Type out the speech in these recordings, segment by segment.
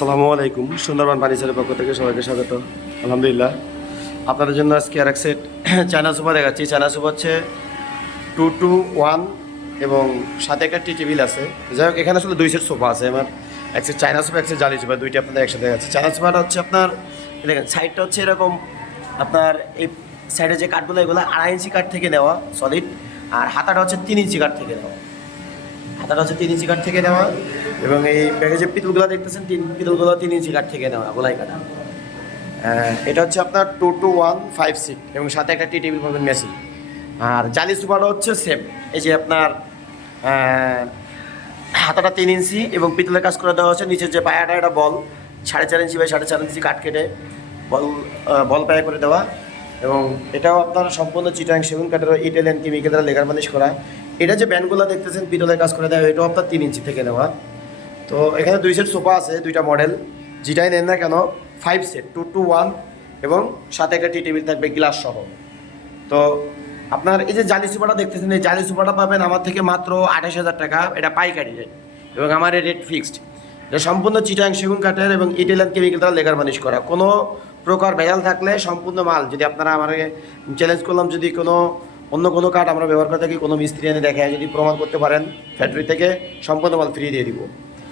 আসসালামু আলাইকুম। সুন্দরবন ফার্নিচারের পক্ষ থেকে সবাইকে স্বাগত। আলহামদুলিল্লাহ, আপনাদের জন্য আজকে আর এক সেট চায়না সোফা দেখাচ্ছি। চায়না সোফা হচ্ছে 2-2-1 এবং সাথে একটা টি টেবিল আছে। যাই হোক, এখানে আসলে 2 সেট সোফা আছে আমার। এক সেট চায়না সোফা, এক সেট জালি সোফা, দুইটা আপনাদের একসাথে দেখাচ্ছি। চায়না সোফাটা হচ্ছে আপনার দেখেন সাইডটা হচ্ছে এরকম, আপনার এই সাইডে যে কাঠগুলো এগুলো 2.5 ইঞ্চি কাঠ থেকে নেওয়া সলিড, আর হাতাটা হচ্ছে 3 ইঞ্চি কাঠ থেকে নেওয়া। হাতাটা হচ্ছে 3 ইঞ্চি কাঠ থেকে নেওয়া এবং এই প্যাকেজের পিতলগুলো দেখতেছেন, পিতলগুলো 3 ইঞ্চি কাঠ থেকে নেওয়া, গোলাই কাটা। এটা হচ্ছে আপনার 2-2-1 5 সিট এবং সাথে একটা টি টেবিল পাবেন মেশিন। আর জালি সুপারটা হচ্ছে সেম, এই যে আপনার হাতাটা 3 ইঞ্চি এবং পিতলের কাজ করে দেওয়া হচ্ছে। নিচের যে পায়াটা, এটা বল 4.5 ইঞ্চি বাই 4.5 ইঞ্চি কাঠ কেটে বল পায়া করে দেওয়া। এবং এটাও আপনার সম্পূর্ণ চিটাং সেগুন কাঠের ইটালিয়ান কেমিক্যাল দ্বারা লেগার মালিশ করা। এটা যে ব্যান্ডগুলো দেখতেছেন পিতলের কাজ করে দেওয়া, এটাও আপনার 3 ইঞ্চি থেকে নেওয়া। তো এখানে 2 সেট সোফা আছে, 2টা মডেল, যেটাই নেন না কেন 5 সেট 2-2-1 এবং সাথে একটা টি টেবিল থাকবে গ্লাস সহ। তো আপনার এই যে জালি সোফাটা দেখতেছেন, এই জালি সোফাটা পাবেন আমার থেকে মাত্র 28,000 টাকা। এটা পাইকারি রেট এবং আমার এই রেট ফিক্সড। এটা সম্পূর্ণ চিটাং সেগুন কাঠের এবং ইটালিয়ান কেমিক্যাল দ্বারা লেগার মালিশ করা। কোনো প্রকার ভেজাল থাকলে সম্পূর্ণ মাল, যদি আপনারা আমাকে চ্যালেঞ্জ করলাম, যদি অন্য কোনো কাঠ আমরা ব্যবহার করে থাকি, কোনো মিস্ত্রি এনে দেখায় যদি প্রমাণ করতে পারেন, ফ্যাক্টরি থেকে সম্পূর্ণ মাল ফ্রি দিয়ে দিব।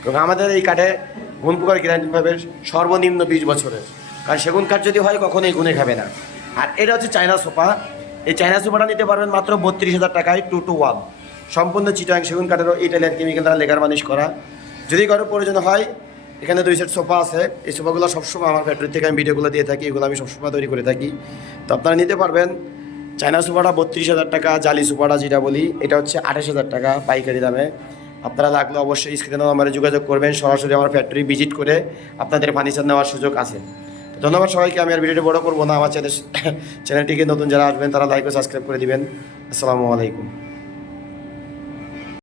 এবং আমাদের এই কাঠে গুণ পোকার গ্যারান্টি পাবে সর্বনিম্ন 20 বছরের। কারণ সেগুন কাঠ যদি হয় কখনোই গুণে খাবে না। আর এটা হচ্ছে চায়না সোফা। এই চায়না সোফাটা নিতে পারবেন মাত্র 32,000 টাকায় 2-2-1, সম্পূর্ণ চিটাং সেগুন কাঠেরও ইটালিয়ান কেমিক্যাল দ্বারা লেগার মালিশ করা। যদি কারো প্রয়োজন হয়, এখানে 2 সেট সোফা আছে। এই সোফাগুলো সবসময় আমার ফ্যাক্টরি থেকে আমি ভিডিওগুলো দিয়ে থাকি, এগুলো আমি সবসময় তৈরি করে থাকি। তো আপনারা নিতে পারবেন। চায়না সোফাটা 32,000 টাকা, জালি সোফাটা যেটা বলি এটা হচ্ছে 28,000 টাকা পাইকারি দামে। আপনারা লাগলে অবশ্যই স্ক্রিনে নাম্বারে যোগাযোগ করবেন, সরাসরি আমার ফ্যাক্টরি ভিজিট করে আপনাদের ফার্নিচার নেওয়ার সুযোগ আছে। ধন্যবাদ সবাইকে। আমি আর ভিডিওটি বড় করবো না। আমার চ্যানেলটিকে নতুন যারা আসবেন তারা লাইক ও সাবস্ক্রাইব করে দিবেন। আসসালামু আলাইকুম।